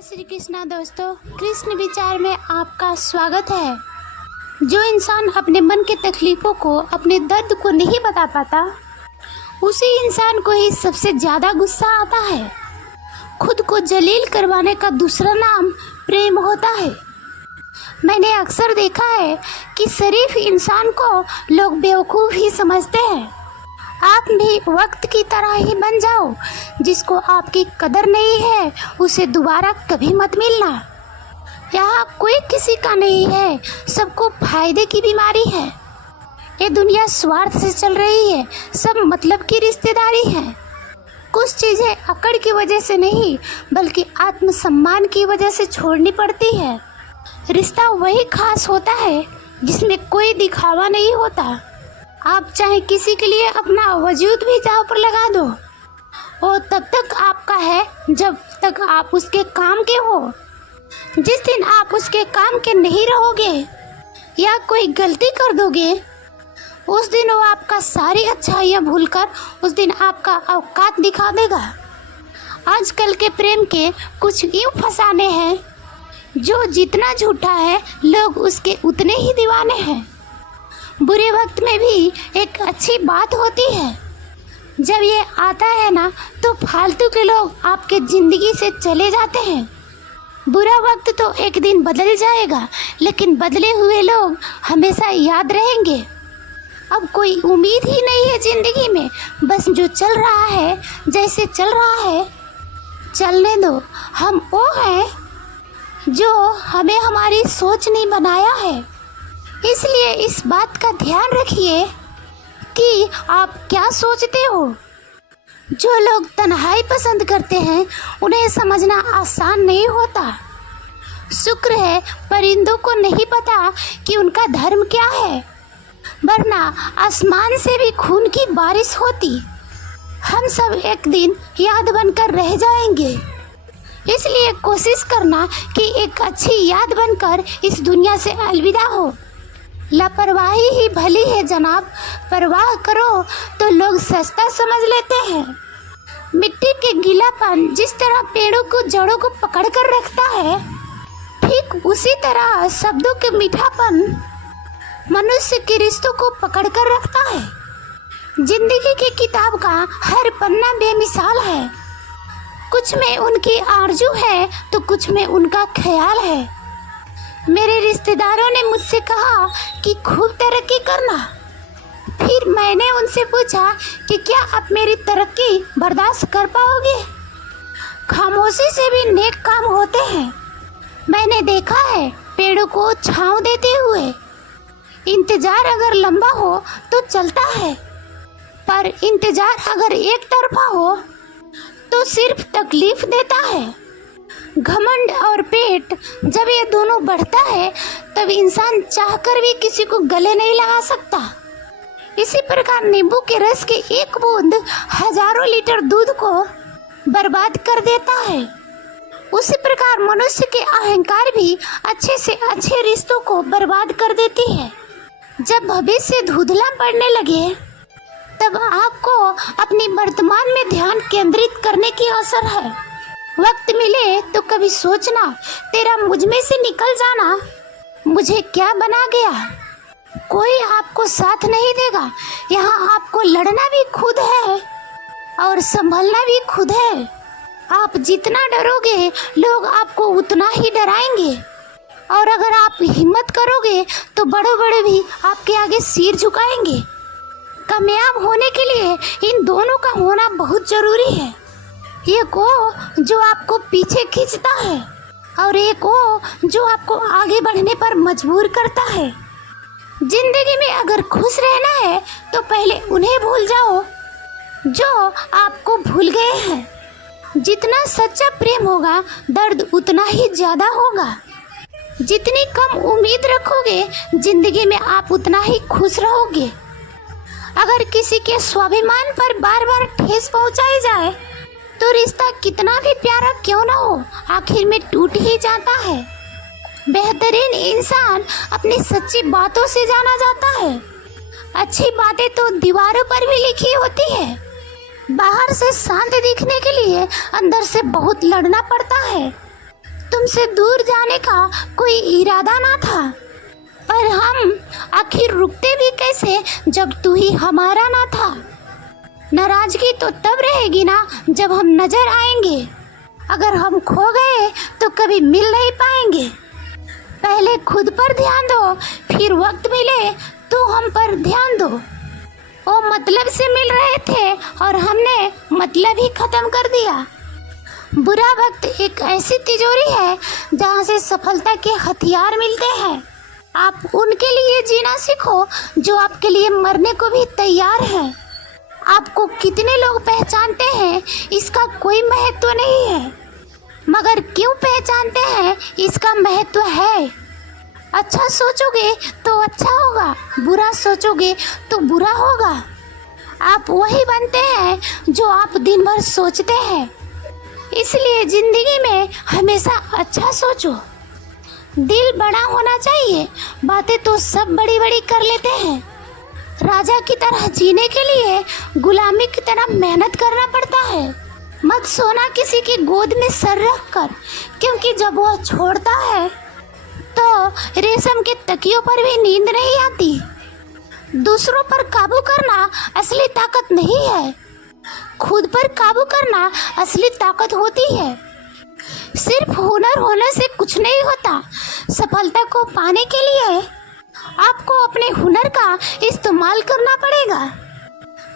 जय श्री कृष्णा दोस्तों, कृष्ण विचार में आपका स्वागत है। जो इंसान अपने मन के तकलीफ़ों को, अपने दर्द को नहीं बता पाता, उसी इंसान को ही सबसे ज़्यादा गुस्सा आता है। खुद को जलील करवाने का दूसरा नाम प्रेम होता है। मैंने अक्सर देखा है कि शरीफ इंसान को लोग बेवकूफ़ ही समझते हैं। आप भी वक्त की तरह ही बन जाओ। जिसको आपकी कदर नहीं है उसे दोबारा कभी मत मिलना। यहाँ कोई किसी का नहीं है, सबको फायदे की बीमारी है। ये दुनिया स्वार्थ से चल रही है, सब मतलब की रिश्तेदारी है। कुछ चीज़ें अकड़ की वजह से नहीं बल्कि आत्मसम्मान की वजह से छोड़नी पड़ती है। रिश्ता वही खास होता है जिसमें कोई दिखावा नहीं होता। आप चाहे किसी के लिए अपना वजूद भी दांव पर लगा दो, वो तब तक आपका है जब तक आप उसके काम के हो। जिस दिन आप उसके काम के नहीं रहोगे या कोई गलती कर दोगे, उस दिन वो आपका सारी अच्छाइयाँ भूलकर उस दिन आपका औकात दिखा देगा। आजकल के प्रेम के कुछ यूँ फसाने हैं, जो जितना झूठा है लोग उसके उतने ही दीवाने हैं। बुरे वक्त में भी एक अच्छी बात होती है। जब ये आता है ना तो फालतू के लोग आपके ज़िंदगी से चले जाते हैं। बुरा वक्त तो एक दिन बदल जाएगा, लेकिन बदले हुए लोग हमेशा याद रहेंगे। अब कोई उम्मीद ही नहीं है ज़िंदगी में, बस जो चल रहा है जैसे चल रहा है चलने दो। हम वो हैं जो हमें हमारी सोच नहीं बनाया है। इसलिए इस बात का ध्यान रखिए कि आप क्या सोचते हो। जो लोग तन्हाई पसंद करते हैं उन्हें समझना आसान नहीं होता। शुक्र है परिंदों को नहीं पता कि उनका धर्म क्या है, वरना आसमान से भी खून की बारिश होती। हम सब एक दिन याद बनकर रह जाएंगे। इसलिए कोशिश करना कि एक अच्छी याद बनकर इस दुनिया से अलविदा हो। लापरवाही ही भली है जनाब, परवाह करो तो लोग सस्ता समझ लेते हैं। मिट्टी के गीलापन जिस तरह पेड़ों को जड़ों को पकड़ कर रखता है, ठीक उसी तरह शब्दों के मीठापन मनुष्य के रिश्तों को पकड़ कर रखता है। जिंदगी की किताब का हर पन्ना बेमिसाल है। कुछ में उनकी आरजू है तो कुछ में उनका ख्याल है। मेरे रिश्तेदारों ने मुझसे कहा कि खूब तरक्की करना। फिर मैंने उनसे पूछा कि क्या आप मेरी तरक्की बर्दाश्त कर पाओगे। खामोशी से भी नेक काम होते हैं। मैंने देखा है पेड़ों को छांव देते हुए। इंतजार अगर लंबा हो तो चलता है, पर इंतजार अगर एक तरफा हो तो सिर्फ तकलीफ देता है। घमंड और पेट जब ये दोनों बढ़ता है तब इंसान चाहकर भी किसी को गले नहीं लगा सकता। इसी प्रकार नींबू के रस के एक बूंद हजारों लीटर दूध को बर्बाद कर देता है। उसी प्रकार मनुष्य के अहंकार भी अच्छे से अच्छे रिश्तों को बर्बाद कर देती है। जब भविष्य धुंधला पड़ने लगे तब आपको अपनी वर्तमान में ध्यान केंद्रित करने की अवसर है। वक्त मिले तो कभी सोचना, तेरा मुझ में से निकल जाना मुझे क्या बना गया। कोई आपको साथ नहीं देगा। यहाँ आपको लड़ना भी खुद है और संभलना भी खुद है। आप जितना डरोगे लोग आपको उतना ही डराएंगे, और अगर आप हिम्मत करोगे तो बड़े बड़े भी आपके आगे सिर झुकाएंगे। कामयाब होने के लिए इन दोनों का होना बहुत ज़रूरी है। एक वो जो आपको पीछे खींचता है और एक वो जो आपको आगे बढ़ने पर मजबूर करता है। जिंदगी में अगर खुश रहना है तो पहले उन्हें भूल जाओ जो आपको भूल गए हैं। जितना सच्चा प्रेम होगा दर्द उतना ही ज़्यादा होगा। जितनी कम उम्मीद रखोगे जिंदगी में आप उतना ही खुश रहोगे। अगर किसी के स्वाभिमान पर बार बार ठेस पहुंचाई जाए तो रिश्ता कितना भी प्यारा क्यों ना हो आखिर में टूट ही जाता है। बेहतरीन इंसान अपनी सच्ची बातों से जाना जाता है। अच्छी बातें तो दीवारों पर भी लिखी होती है। बाहर से शांत दिखने के लिए अंदर से बहुत लड़ना पड़ता है। तुमसे दूर जाने का कोई इरादा ना था, पर हम आखिर रुकते भी कैसे जब तू ही हमारा ना था। नाराजगी तो तब रहेगी ना जब हम नजर आएंगे। अगर हम खो गए तो कभी मिल नहीं पाएंगे। पहले खुद पर ध्यान दो, फिर वक्त मिले तो हम पर ध्यान दो। वो मतलब से मिल रहे थे और हमने मतलब ही खत्म कर दिया। बुरा वक्त एक ऐसी तिजोरी है जहाँ से सफलता के हथियार मिलते हैं। आप उनके लिए जीना सीखो जो आपके लिए मरने को भी तैयार है। आपको कितने लोग पहचानते हैं इसका कोई महत्व नहीं है, मगर क्यों पहचानते हैं इसका महत्व है। अच्छा सोचोगे तो अच्छा होगा, बुरा सोचोगे तो बुरा होगा। आप वही बनते हैं जो आप दिन भर सोचते हैं। इसलिए जिंदगी में हमेशा अच्छा सोचो। दिल बड़ा होना चाहिए। बातें तो सब बड़ी बड़ी कर लेते हैं। राजा की तरह जीने के लिए गुलामी की तरह मेहनत करना पड़ता है। मत सोना किसी की गोद में सर रख कर, क्योंकि जब वह छोड़ता है तो रेशम के तकियों पर भी नींद नहीं आती। दूसरों पर काबू करना असली ताकत नहीं है, खुद पर काबू करना असली ताकत होती है। सिर्फ हुनर होने से कुछ नहीं होता। सफलता को पाने के लिए आपको अपने हुनर का इस्तेमाल करना पड़ेगा।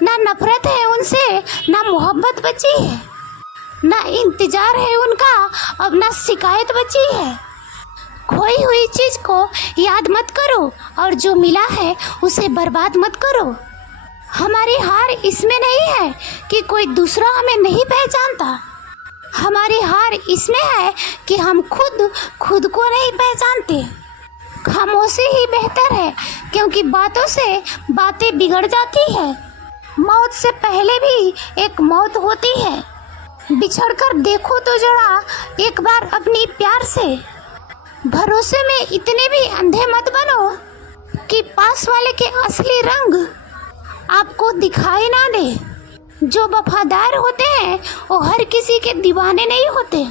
ना नफरत है उनसे, ना मोहब्बत बची है, ना इंतजार है उनका, अब ना शिकायत बची है। खोई हुई चीज को याद मत करो और जो मिला है उसे बर्बाद मत करो। हमारी हार इसमें नहीं है कि कोई दूसरा हमें नहीं पहचानता। हमारी हार इसमें है कि हम खुद को नहीं पहचानते। खामोशी ही बेहतर है, क्योंकि बातों से बातें बिगड़ जाती है। मौत से पहले भी एक मौत होती है। बिछड़कर देखो तो जरा एक बार अपनी प्यार से। भरोसे में इतने भी अंधे मत बनो कि पास वाले के असली रंग आपको दिखाई ना दे। जो वफादार होते हैं वो हर किसी के दीवाने नहीं होते।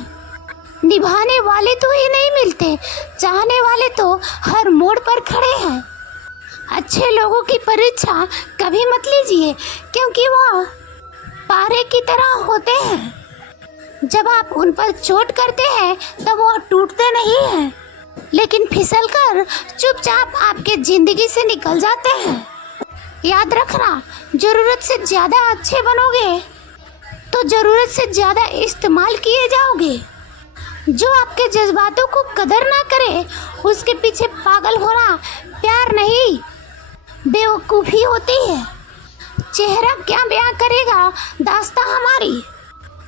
निभाने वाले तो ही नहीं मिलते, चाहने वाले तो हर मोड़ पर खड़े हैं। अच्छे लोगों की परीक्षा कभी मत लीजिए, क्योंकि वह पारे की तरह होते हैं। जब आप उन पर चोट करते हैं तब वह टूटते नहीं हैं, लेकिन फिसलकर चुपचाप आपके जिंदगी से निकल जाते हैं। याद रखना, जरूरत से ज़्यादा अच्छे बनोगे तो ज़रूरत से ज़्यादा इस्तेमाल किए जाओगे। जो आपके जज्बातों को कदर ना करे उसके पीछे पागल होना प्यार नहीं, बेवकूफ़ी होती है। चेहरा क्या बयां करेगा दास्तां हमारी।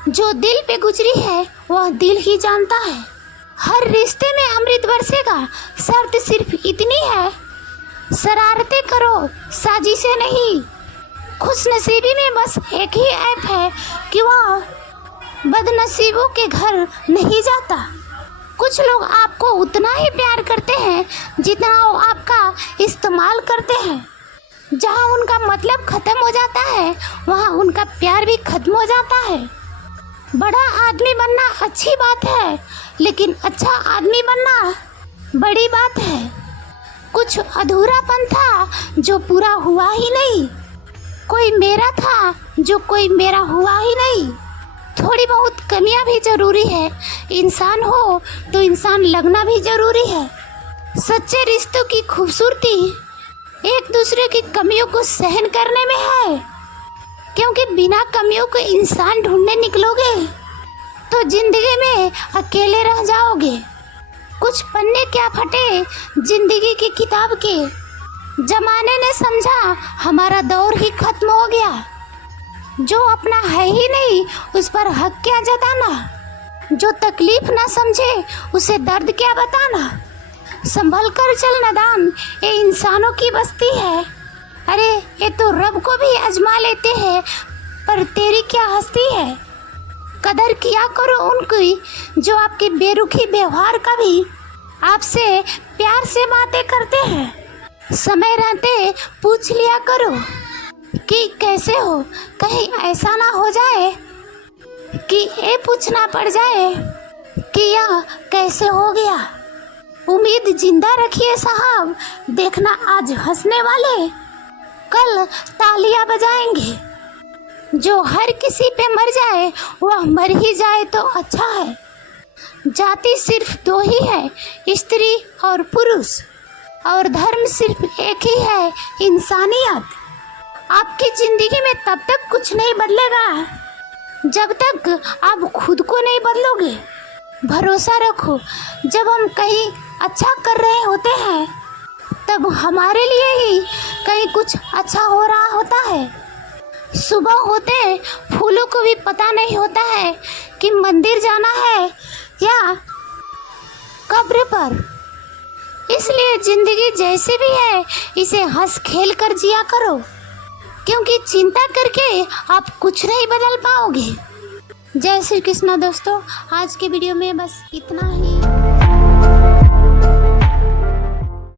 जो दिल पे गुजरी है वह दिल ही जानता है। हर रिश्ते में अमृत बरसेगा, शर्त सिर्फ इतनी है, शरारतें करो, साजिशें नहीं। खुशनसीबी में बस एक ही ऐप है कि वह बदनसीबों के घर नहीं जाता। कुछ लोग आपको उतना ही प्यार करते हैं जितना वो आपका इस्तेमाल करते हैं। जहाँ उनका मतलब खत्म हो जाता है वहाँ उनका प्यार भी खत्म हो जाता है। बड़ा आदमी बनना अच्छी बात है, लेकिन अच्छा आदमी बनना बड़ी बात है। कुछ अधूरापन था जो पूरा हुआ ही नहीं। कोई मेरा था जो कोई मेरा हुआ ही नहीं। थोड़ी बहुत कमियां भी जरूरी है। इंसान हो तो इंसान लगना भी जरूरी है। सच्चे रिश्तों की खूबसूरती एक दूसरे की कमियों को सहन करने में है, क्योंकि बिना कमियों के इंसान ढूंढने निकलोगे तो जिंदगी में अकेले रह जाओगे। कुछ पन्ने क्या फटे जिंदगी की किताब के। जमाने ने समझा हमारा दौर ही खत्म हो गया। जो अपना है ही नहीं उस पर हक क्या जताना। जो तकलीफ ना समझे उसे दर्द क्या बताना। संभल कर चल नादान, ये इंसानों की बस्ती है। अरे ये तो रब को भी आजमा लेते हैं, पर तेरी क्या हस्ती है। कदर किया करो उनकी जो आपके बेरुखी व्यवहार का भी आपसे प्यार से बातें करते हैं। समय रहते पूछ लिया करो कि कैसे हो, कहीं ऐसा ना हो जाए कि ये पूछना पड़ जाए कि यह कैसे हो गया। उम्मीद जिंदा रखिए साहब, देखना आज हंसने वाले कल तालियां बजाएंगे। जो हर किसी पे मर जाए वह मर ही जाए तो अच्छा है। जाति सिर्फ दो ही है, स्त्री और पुरुष, और धर्म सिर्फ एक ही है, इंसानियत। आपकी जिंदगी में तब तक कुछ नहीं बदलेगा जब तक आप खुद को नहीं बदलोगे। भरोसा रखो, जब हम कहीं अच्छा कर रहे होते हैं तब हमारे लिए ही कहीं कुछ अच्छा हो रहा होता है। सुबह होते फूलों को भी पता नहीं होता है कि मंदिर जाना है या कब्र पर। इसलिए जिंदगी जैसी भी है इसे हंस खेल कर जिया करो, क्योंकि चिंता करके आप कुछ नहीं बदल पाओगे। जय श्री कृष्णा दोस्तों, आज के वीडियो में बस इतना ही।